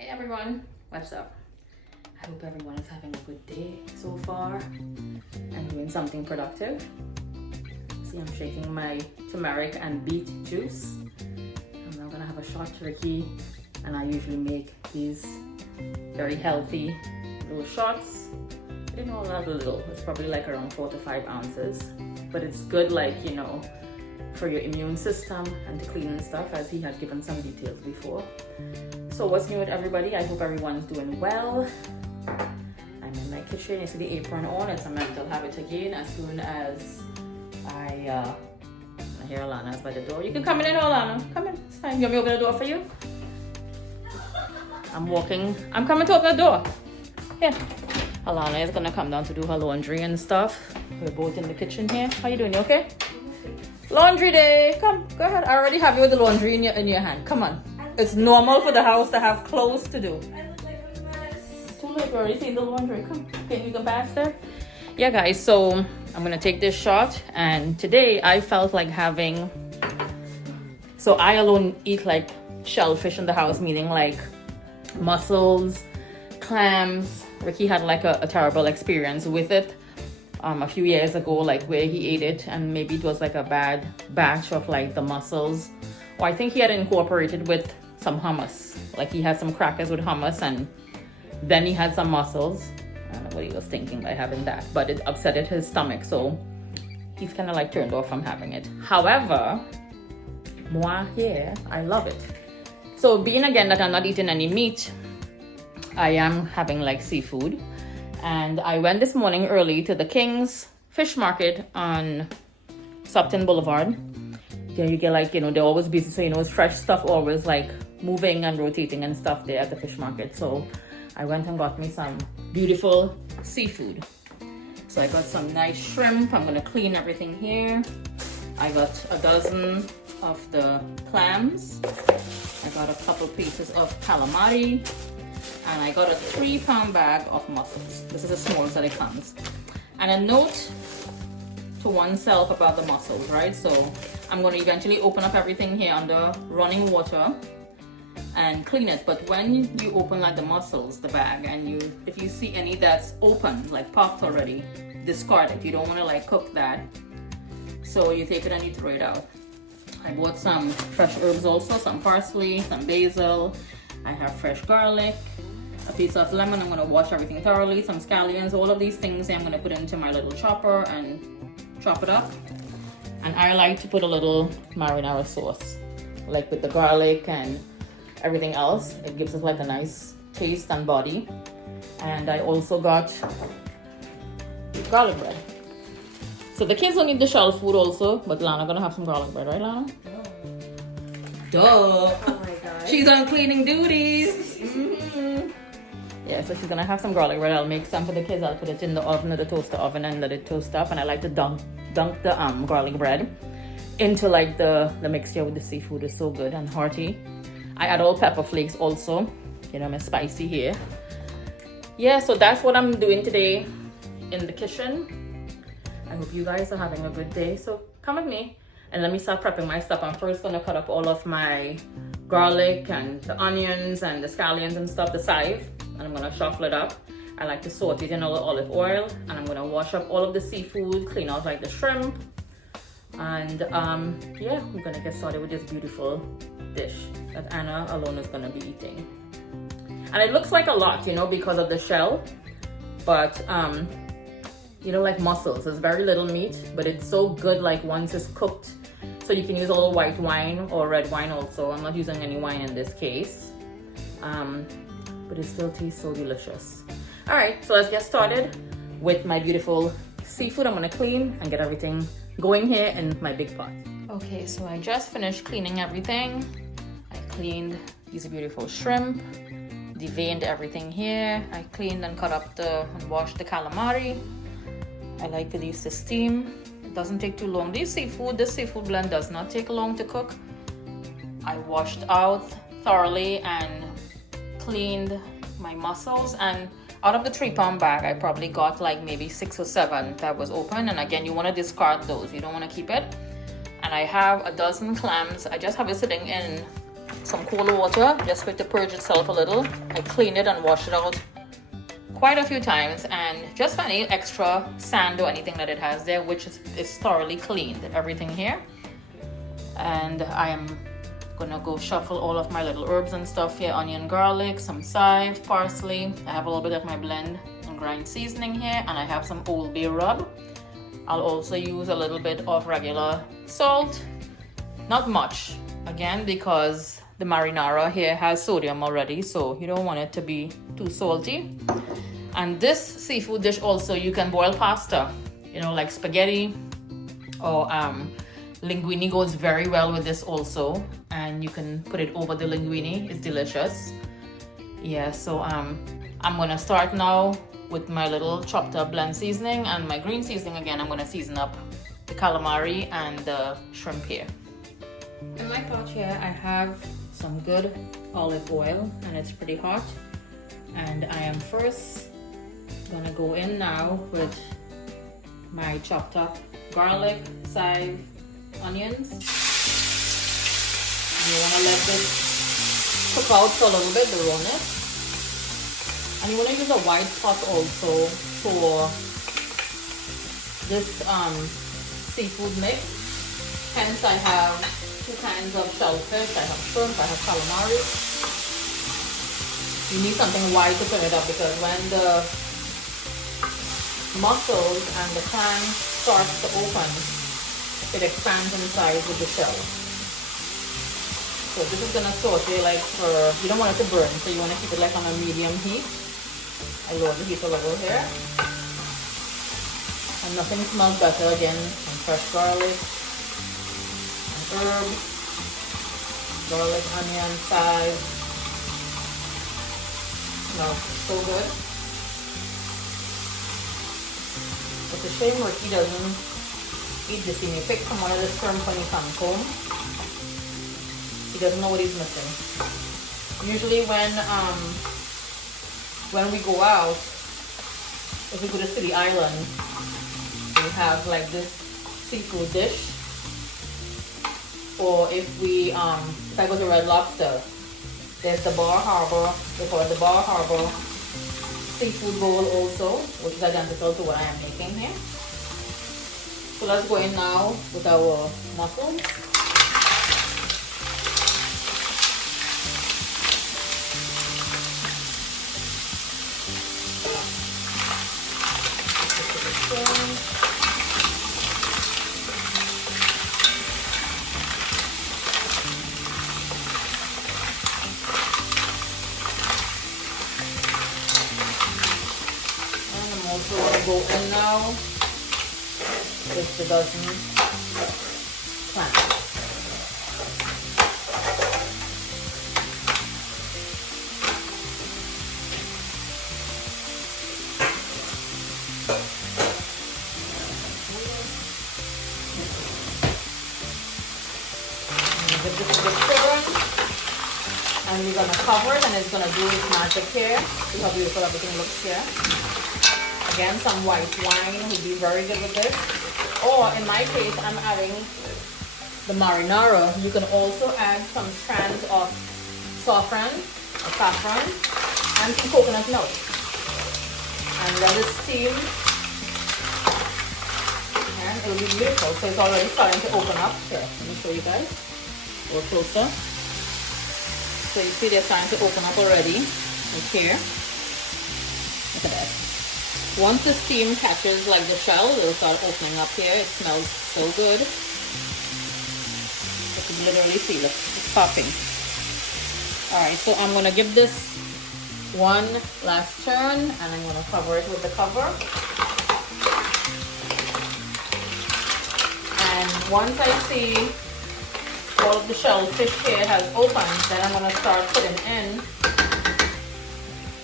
Hey everyone, what's up? I hope everyone is having a good day so far and doing something productive. See, I'm shaking my turmeric and beet juice. I'm now gonna have a shot Ricky, and I usually make these very healthy little shots. I didn't know that little, it's probably like around 4 to 5 ounces, but it's good, like, you know, for your immune system and to clean and stuff, as he had given some details before. So what's new with everybody? I hope everyone's doing well. I'm in my kitchen. You see the apron on. It's a mental habit again. As soon as I hear Alana's by the door. You can come in, Alana. Come in. It's fine. You want me to open the door for you? I'm walking. I'm coming to open the door. Here. Alana is gonna come down to do her laundry and stuff. We're both in the kitchen here. How you doing? You okay? Laundry day. Come, go ahead. I already have you with the laundry in your hand. Come on. It's normal for the house to have clothes to do. I look like a mess. Too late. We already seen the laundry. Come. Can you go back there? Yeah, guys. So I'm gonna take this shot, and today I felt like having. So I alone eat like shellfish in the house, meaning like mussels, clams. Ricky had like a terrible experience with it a few years ago, like where he ate it and maybe it was like a bad batch of like the mussels, or I think he had incorporated with some hummus, like he had some crackers with hummus and then he had some mussels. I don't know what he was thinking by having that, but it upset his stomach, so he's kind of like turned off from having it. However, moi here, I love it. So being again that I'm not eating any meat, I am having like seafood. And I went this morning early to the King's Fish Market on Supton Boulevard. There you get like, you know, they're always busy, so you know, it's fresh stuff always like moving and rotating and stuff there at the fish market. So I went and got me some beautiful seafood. So I got some nice shrimp. I'm gonna clean everything here. I got a dozen of the clams. I got a couple pieces of calamari. And I got a 3-pound bag of mussels. This is the smallest that it comes. And a note to oneself about the mussels, right? So I'm going to eventually open up everything here under running water and clean it. But when you open like the mussels, the bag, and if you see any that's open, like popped already, discard it. You don't want to like cook that. So you take it and you throw it out. I bought some fresh herbs also, some parsley, some basil. I have fresh garlic, a piece of lemon. I'm going to wash everything thoroughly, some scallions, all of these things I'm going to put into my little chopper and chop it up. And I like to put a little marinara sauce, like with the garlic and everything else. It gives us like a nice taste and body. And I also got garlic bread. So the kids don't eat the shell food also, but Lana gonna have some garlic bread, right, Lana? Duh. Oh my god. She's on cleaning duties. Yeah, so she's gonna have some garlic bread. I'll make some for the kids. I'll put it in the oven or the toaster oven and let it toast up. And I like to dunk the garlic bread into like the mixture with the seafood. It's so good and hearty. I add all pepper flakes also. You know, I'm spicy here. Yeah, so that's what I'm doing today in the kitchen. I hope you guys are having a good day. So come with me and let me start prepping my stuff. I'm first gonna cut up all of my garlic and the onions and the scallions and stuff, the chive, and I'm gonna shuffle it up. I like to saute it in olive oil, and I'm gonna wash up all of the seafood, clean out like the shrimp, and yeah, I'm gonna get started with this beautiful dish that Anna alone is gonna be eating. And it looks like a lot, you know, because of the shell, but you know, like mussels, there's very little meat, but it's so good like once it's cooked. So you can use all white wine or red wine also. I'm not using any wine in this case. But it still tastes so delicious. All right, so let's get started with my beautiful seafood. I'm gonna clean and get everything going here in my big pot. Okay, so I just finished cleaning everything. I cleaned these beautiful shrimp, deveined everything here. I cleaned and cut up and washed the calamari. I like to leave to steam. It doesn't take too long. This seafood blend does not take long to cook. I washed out thoroughly and cleaned my mussels, and out of the 3-pound bag I probably got like maybe 6 or 7 that was open, and again you want to discard those, you don't want to keep it. And I have a dozen clams. I just have it sitting in some cold water just for it to purge itself a little. I cleaned it and washed it out quite a few times, and just for any extra sand or anything that it has there, which is thoroughly cleaned, everything here. And I am gonna go shuffle all of my little herbs and stuff here: onion, garlic, some chive, parsley. I have a little bit of my blend and grind seasoning here, and I have some Old Bay rub. I'll also use a little bit of regular salt, not much, again, because the marinara here has sodium already, so you don't want it to be too salty. And this seafood dish also, you can boil pasta, you know, like spaghetti, or linguine goes very well with this also, and you can put it over the linguine. It's delicious. Yeah, so I'm gonna start now with my little chopped up blend seasoning and my green seasoning. Again, I'm gonna season up the calamari and the shrimp here. In my pot here, I have some good olive oil, and it's pretty hot. And I am first gonna go in now with my chopped up garlic, chive, onions. You wanna let this cook out for a little bit, the rawness. And you wanna use a wide pot also for this seafood mix. Hence I have two kinds of shellfish. I have shrimp, I have calamari. You need something wide to turn it up, because when the mussels and the pan starts to open, it expands in size with the shell. So this is gonna saute like for, you don't want it to burn, so you wanna keep it like on a medium heat. I lower the heat a little here. And nothing smells better again than fresh garlic and herbs, garlic, onion, chive. Smells so good. It's a shame Ricky doesn't eat this. He may pick some of the shrimp when he comes home. He doesn't know what he's missing. Usually when we go out, if we go to City Island, we have like this seafood dish. Or if I go to Red Lobster, there's the Bar Harbor, they call it the Bar Harbor seafood bowl also, which is identical to what I am making here. So let's go in now with our mussels. So I'm going to go in now with the dozen clams. Give this a good stir, and we're going to cover it, and it's going to do its magic here. See how beautiful everything looks here. Again, some white wine would be very good with this. Or in my case, I'm adding the marinara. You can also add some strands of saffron, and some coconut milk. And let it steam. And it will be beautiful. So it's already starting to open up. Here, let me show you guys a little closer. So you see they're starting to open up already. Like here. Look at that. Once the steam catches like the shell, it'll start opening up here. It smells so good. You can literally feel it. It's popping. Alright, so I'm going to give this one last turn, and I'm going to cover it with the cover. And once I see all of the shellfish here has opened, then I'm going to start putting in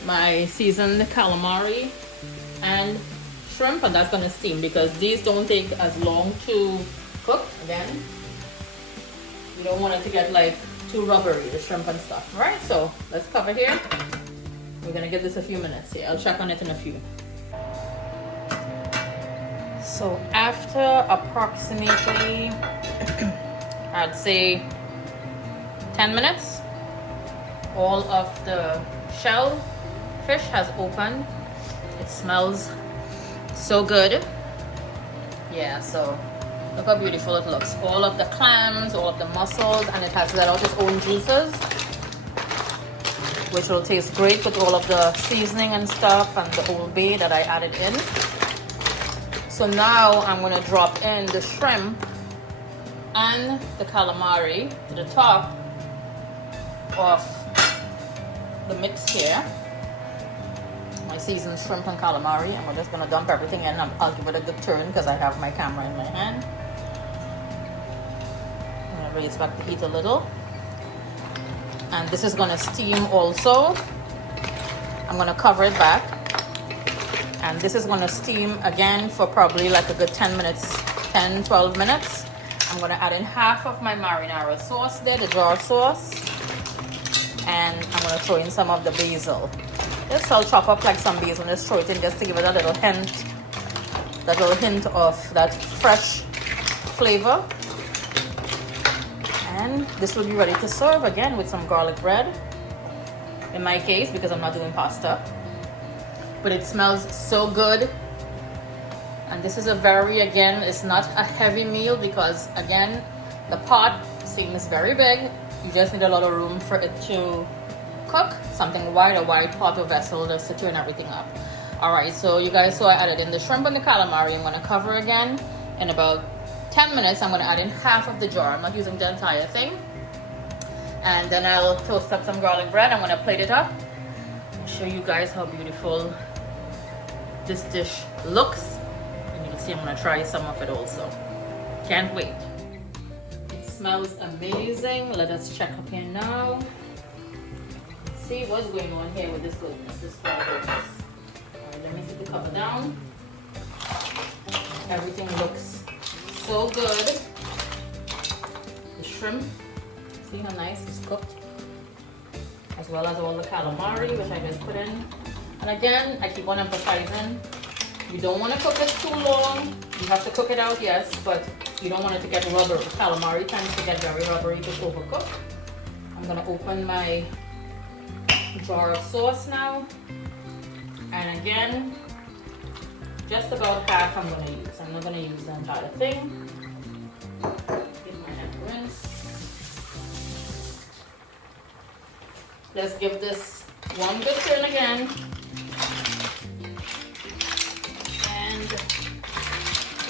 my seasoned calamari and shrimp, and that's going to steam because these don't take as long to cook. Again, you don't want it to get like too rubbery, the shrimp and stuff. All right, so let's cover here. We're going to give this a few minutes here. I'll check on it in a few. So after approximately I'd say 10 minutes, All of the shellfish has opened. It smells so good. Yeah, so look how beautiful it looks. All of the clams, all of the mussels, and it has let out its own juices, which will taste great with all of the seasoning and stuff and the Old Bay that I added in. So now I'm gonna drop in the shrimp and the calamari to the top of the mix here. My seasoned shrimp and calamari, and we're just gonna dump everything in. I'll give it a good turn because I have my camera in my hand. I'm gonna raise back the heat a little. And this is gonna steam also. I'm gonna cover it back. And this is gonna steam again for probably like a good 10 minutes, 10, 12 minutes. I'm gonna add in half of my marinara sauce there, the jar sauce. And I'm gonna throw in some of the basil. Just I'll chop up like some basil and just throw it in just to give it a little hint, that little hint of that fresh flavor. And this will be ready to serve again with some garlic bread. In my case, because I'm not doing pasta. But it smells so good. And this is a very, again, it's not a heavy meal because again, the pot seems very big. You just need a lot of room for it to cook. Something wide, a wide pot or vessel just to turn everything up. Alright, so you guys saw I added in the shrimp and the calamari. I'm gonna cover again. In about 10 minutes, I'm gonna add in half of the jar. I'm not using the entire thing. And then I'll toast up some garlic bread. I'm gonna plate it up. Show you guys how beautiful this dish looks. And you can see I'm gonna try some of it also. Can't wait. It smells amazing. Let us check up here now. See what's going on here with this goodness, this fried goodness. Alright, let me put the cover down. Everything looks so good. The shrimp, see how nice it's cooked, as well as all the calamari, which I just put in. And again, I keep on emphasizing, you don't want to cook this too long. You have to cook it out, yes, but you don't want it to get rubbery. Calamari tends to get very rubbery to overcook. I'm gonna open my jar of sauce now, and again, just about half I'm gonna use. I'm not gonna use the entire thing. Give my hand a rinse. Let's give this one good turn again. And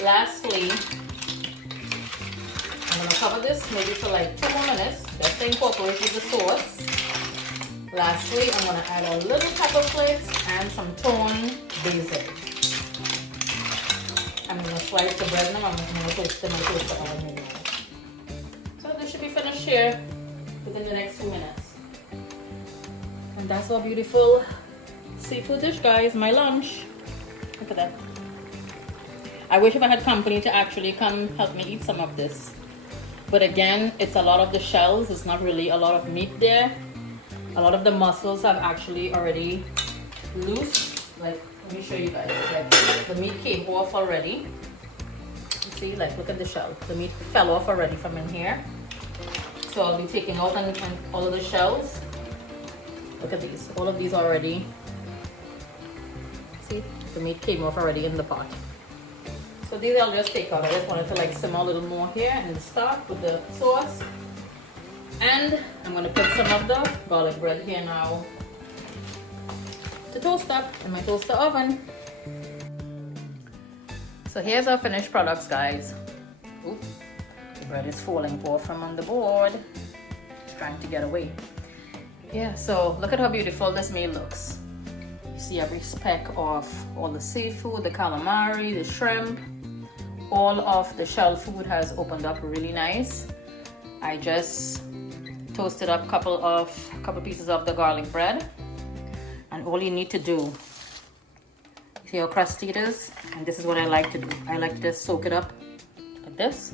lastly, I'm gonna cover this maybe for like 2 more minutes just to incorporate with the sauce. Lastly, I'm gonna add a little pepper flakes and some torn basil. I'm gonna slice the bread now. I'm gonna toast them and toast the oven. So this should be finished here within the next few minutes. And that's our beautiful seafood dish, guys. My lunch. Look at that. I wish if I had company to actually come help me eat some of this. But again, it's a lot of the shells. It's not really a lot of meat there. A lot of the mussels have actually already loose. Like, let me show you guys. Like, the meat came off already. You see, like, look at the shell. The meat fell off already from in here. So I'll be taking out and all of the shells. Look at these. All of these already. See, the meat came off already in the pot. So these I'll just take out. I just wanted to like simmer a little more here in the stock with the sauce. And I'm gonna put some of the garlic bread here now to toast up in my toaster oven. So here's our finished products, guys. Ooh, the bread is falling off from on the board. It's trying to get away. Yeah, so look at how beautiful this meal looks. You see every speck of all the seafood, the calamari, the shrimp. All of the shell food has opened up really nice. I just toasted up a couple pieces of the garlic bread, and all you need to do, see how crusty it is, and this is what I like to do. I like to just soak it up like this.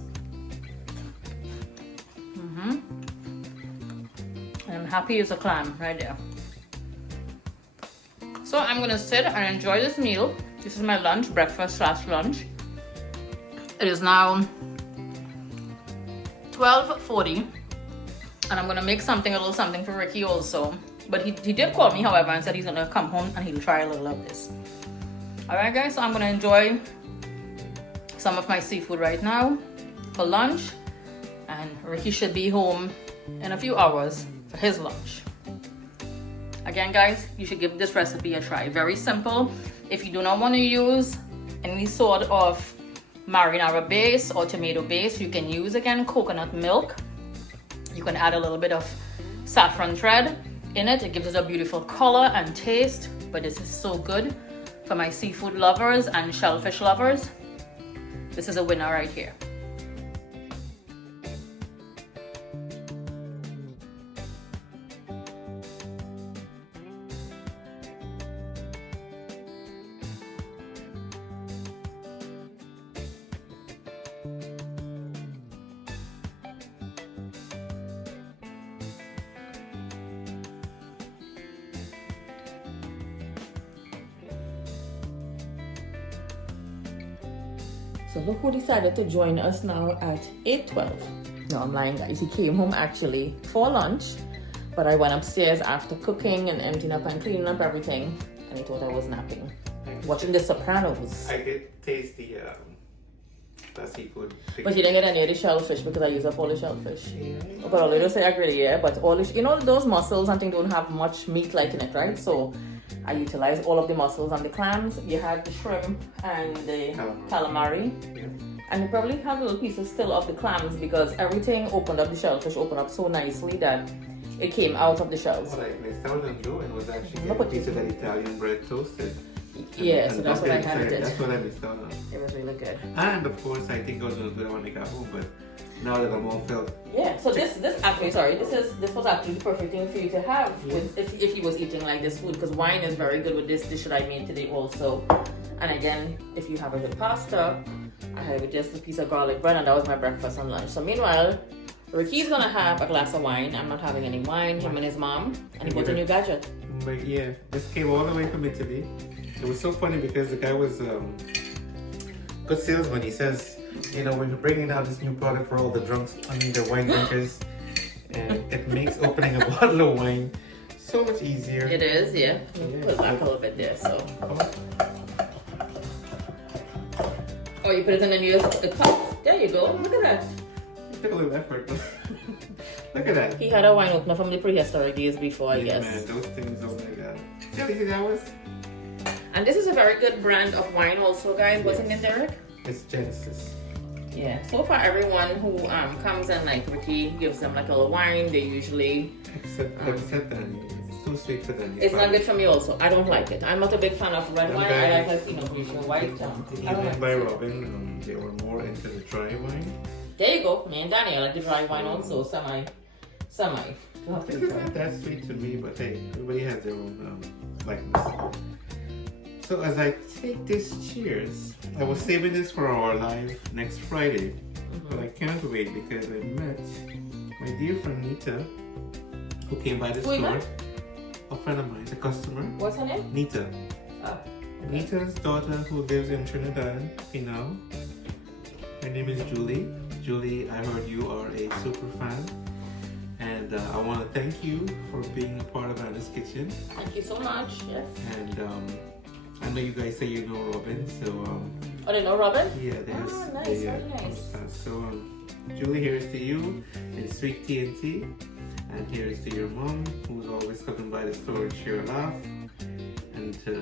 And I'm happy as a clam right there. So I'm gonna sit and enjoy this meal. This is my lunch, breakfast / lunch. It is now 12:40. And I'm gonna make something, a little something for Ricky also. But he did call me, however, and said he's gonna come home and he'll try a little of this. Alright guys, so I'm gonna enjoy some of my seafood right now for lunch. And Ricky should be home in a few hours for his lunch. Again guys, you should give this recipe a try. Very simple. If you do not want to use any sort of marinara base or tomato base, you can use again coconut milk. You can add a little bit of saffron thread in it. It gives it a beautiful color and taste. But this is so good for my seafood lovers and shellfish lovers. This is a winner right here. So look who decided to join us now at 8:12. No, I'm lying guys. He came home actually for lunch, but I went upstairs after cooking and emptying up and cleaning up everything, and he thought I was napping. Watching The Sopranos. I could taste the seafood. But you didn't get any of the shellfish because I use up all the shellfish. But all they don't say I agree, yeah, but all the, you know, those mussels and things don't have much meat like in it, right? So I utilized all of the mussels and the clams. You had the shrimp and the calamari. Yeah. And you probably have little pieces still of the clams because everything opened up, the shellfish opened up so nicely that it came out of the shells. What I missed out on Joe and was actually Look a what piece you- of that Italian bread toasted. Yeah, And so that's what I butter had inside. it. That's what I missed out on. It was really good. And of course, I think I was going to do it when I got home, but now that I'm all filled. Yeah, so this actually, sorry, this was actually the perfect thing for you to have with, if you was eating like this food, because wine is very good with this dish that I made today also. And again, if you have it with pasta, I had it with just a piece of garlic bread, and that was my breakfast and lunch. So meanwhile, Ricky's gonna have a glass of wine. I'm not having any wine, him and his mom, and he bought a new gadget. But yeah, this came all the way from Italy. It was so funny because the guy was good salesman. He says, you know, we're bringing out this new product for all the drunks, the wine drinkers, and it makes opening a bottle of wine so much easier. It is, yeah. Yeah. Put back a little bit there, so. Oh, Oh, you put it in the cup. There you go. Look at that. it took a little effort, but look at that. He had a wine opener from the prehistoric days before, I Yeah, guess. man, those things, oh my god. Yeah, you see that was? And this is a very good brand of wine also, guys. What's in it, Derek? It's Genesis. Yeah, so far everyone who comes and like Ricky gives them like a little wine, they usually... Except Danny. It's too sweet for Danny. It's not good for me also. I don't like it. I'm not a big fan of red wine. I like like Pinot Grigio white. I don't Even like by it. Robin, they were more into the dry wine. There you go. Me and Danny, I like the dry wine also. Semi. This is not that sweet to me, but hey, everybody has their own likeness. So as I take this cheers, I was saving this for our live next Friday, but I can't wait because I met my dear friend Nita, who came by the Who you store. met? A friend of mine, a customer. What's her name? Nita. Oh. Nita's daughter who lives in Trinidad, you know. Her name is Julie. Julie, I heard you are a super fan. And I want to thank you for being a part of Anna's Kitchen. Thank you so much. Yes. And I know you guys say you know Robin, so Oh, they know Robin? yeah, there's Oh, nice, the, very nice. So Julie, here's to you and sweet TNT, and here's to your mom who's always coming by the store and share a laugh, and to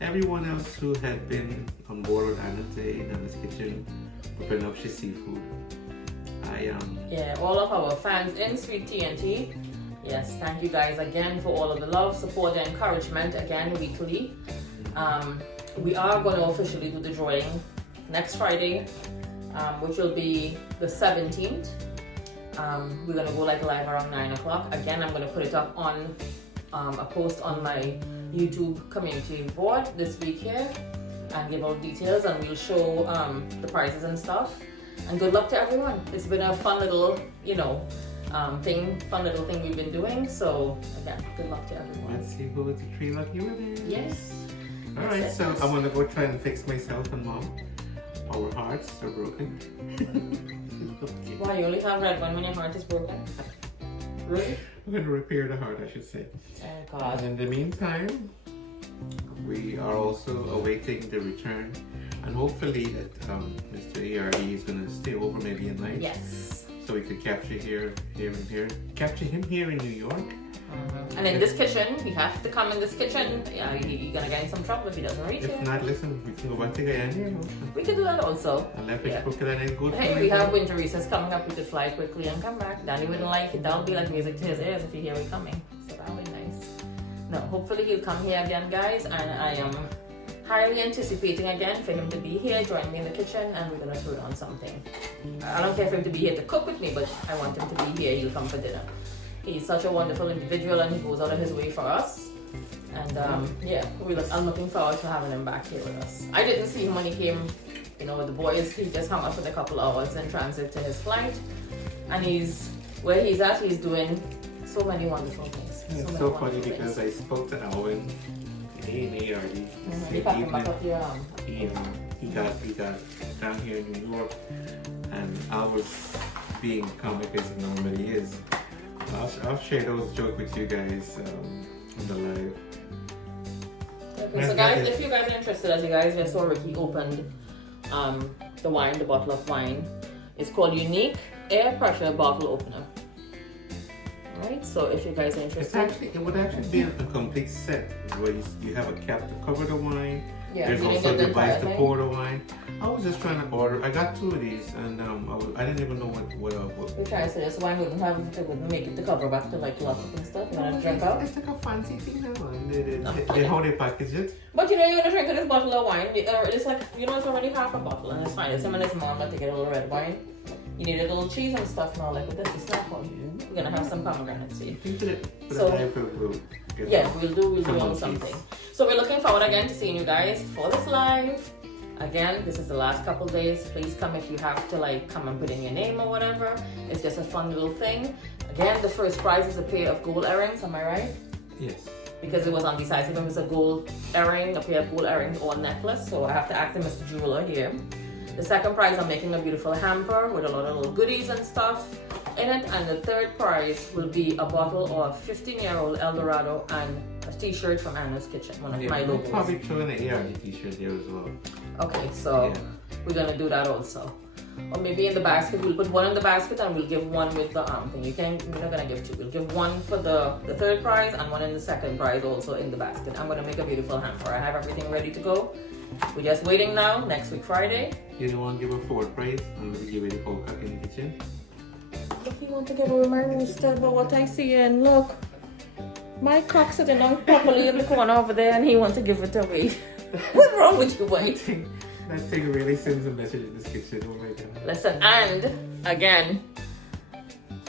everyone else who had been on board with Anna today in Anna's Kitchen for Penopsy Seafood. Yeah, all of our fans in Sweet TNT. Yes, thank you guys again for all of the love, support, and encouragement again weekly. We are going to officially do the drawing next Friday, which will be the 17th. We're going to go like live around 9 o'clock. Again, I'm going to put it up on a post on my YouTube community board this week here and give all details, and we'll show the prizes and stuff. And good luck to everyone. It's been a fun little, fun little thing we've been doing. So again, good luck to everyone. Let's see who the 3 lucky winners. Yes. Alright, so I'm gonna go try and fix myself and mom. Our hearts are broken. Why you only have red one when your heart is broken? Really? We're going to repair the heart, I should say. Oh God. And in the meantime, we are also awaiting the return, and hopefully that Mr. ARD is going to stay over maybe a night. Yes. So we could capture capture him here in New York. And in this kitchen, he has to come in this kitchen. Yeah, you're gonna get in some trouble if he doesn't reach If it. not, listen, we can go back to Guyana. We could do that also. And let Yeah. fish cook it and then go to Hey, we have winter recess coming up. We could fly quickly and come back. Danny wouldn't like it. That would be like music to his ears if you hear it coming. So that would be nice. No, hopefully he'll come here again, guys. And I am highly anticipating again for him to be here, join me in the kitchen, and we're gonna throw down something. I don't care for him to be here to cook with me, but I want him to be here. He'll come for dinner. He's such a wonderful individual, and he goes out of his way for us. And yeah, I'm looking forward to having him back here with us. I didn't see him when he came, you know, with the boys. He just hung up for a couple hours in transit to his flight. And where he's at, he's doing so many wonderful things. It's so funny because I spoke to Alwyn, ARD. He packed him back up here. He got down here in New York, and I was being comic as he normally is. I'll share those jokes with you guys on the live. Okay, so guys, if you guys are interested, as you guys just saw, Ricky opened the bottle of wine. It's called Unique Air Pressure Bottle Opener. Right, so if you guys are interested, It would actually be a complete set where you have a cap to cover the wine. yeah, There's you also didn't a get the device entire to thing. pour the wine. I was just trying to order. I got 2 of these, and I didn't even know what We're trying to say this wine wouldn't make it to cover back to like lock up and stuff. You wanna drink out? It's like a fancy thing now. And how they package it. But you know, you're gonna drink this bottle of wine. It's like, you know, it's already half a bottle, and it's fine. It's him and his mom that to get a little red wine. You need a little cheese and stuff now, like with this. It's not for you. We're gonna have some pomegranate seed. So Yeah, we'll do some all cheese. something. So we're looking forward again to seeing you guys for this live. Again, this is the last couple days. Please come if you have to, like, come and put in your name or whatever. It's just a fun little thing. Again, the first prize is a pair of gold earrings. Am I right? Yes. Because it was undecisive if it was a gold earring, a pair of gold earrings, or a necklace. So I have to ask the Mr. Jeweler here. The second prize, I'm making a beautiful hamper with a lot of little goodies and stuff in it. And the third prize will be a bottle of 15-year-old Eldorado and a t-shirt from Anna's Kitchen, one of my We'll logos. probably throw in an ARD t-shirt there as well. Okay, so we're gonna do that also. Or maybe in the basket, we'll put one in the basket and we'll give one with the thing. We're not gonna give 2. We'll give one for the third prize and one in the second prize also in the basket. I'm gonna make a beautiful hamper. I have everything ready to go. We're just waiting now, next week Friday. You don't want to give a 4th prize and maybe give it a whole cock in the kitchen? Look, you want to give away my rooster, but what I see and look, my cock sitting down properly in the corner over there and he wants to give it away. What's wrong with you, White? That thing really sends a message in this kitchen. Oh my god. Listen, and again,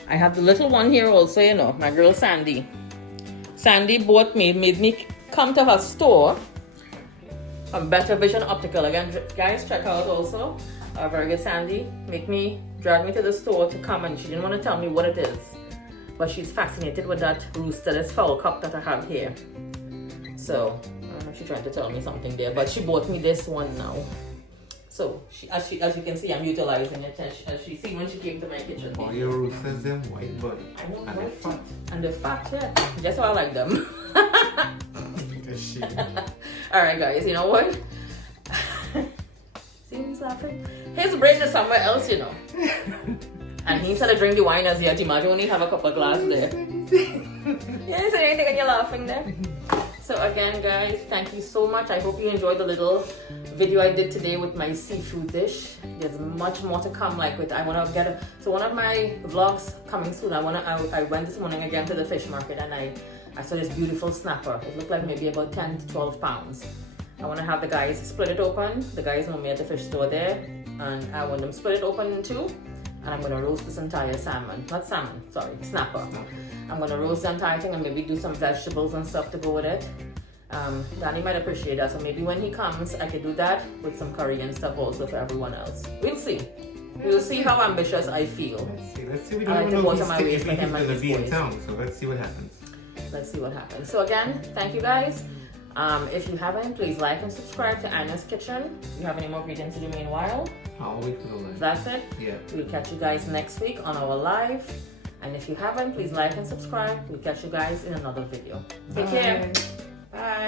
I have the little one here also, you know, my girl Sandy. Sandy made me come to her store from Better Vision Optical. Again, guys, check out also. Our very good Sandy dragged me to the store to come, and she didn't want to tell me what it is. But she's fascinated with that rooster, this fowl cup that I have here. So, I don't know if she's trying to tell me something there, but she bought me this one now. So, as you can see, I'm utilizing it as she see when she came to my kitchen. All your roosters, them white body. I know, And right? they're fat. And they're fat, yeah. That's why I like them. Shit. Alright, guys, you know what? See him laughing? His brain is somewhere else, you know. And he said to drink the wine as yet. Imagine when you have a couple of glass there. You didn't say anything and you're laughing there. So again, guys, thank you so much. I hope you enjoyed the little video I did today with my seafood dish. There's much more to come. Like with, I want to get so one of my vlogs coming soon. I went this morning again to the fish market and I saw this beautiful snapper. It looked like maybe about 10 to 12 pounds. I want to have the guys split it open. The guys know me at the fish store there, and I want them split it open in 2. And I'm going to roast this entire snapper. I'm going to roast the entire thing and maybe do some vegetables and stuff to go with it. Danny might appreciate that, so maybe when he comes, I could do that with some curry and stuff also for everyone else. We'll see. We'll see how ambitious I feel. Let's see. We I like don't to know go if to my way he's for him and going to his be in boys. town, so let's see what happens. Let's see what happens. So again, thank you guys. If you haven't, please like and subscribe to Anna's Kitchen. If you have any more greetings to do meanwhile, I'll wait for the live. that's it. Yeah. We'll catch you guys next week on our live. And if you haven't, please like and subscribe. We'll catch you guys in another video. Take care. Bye.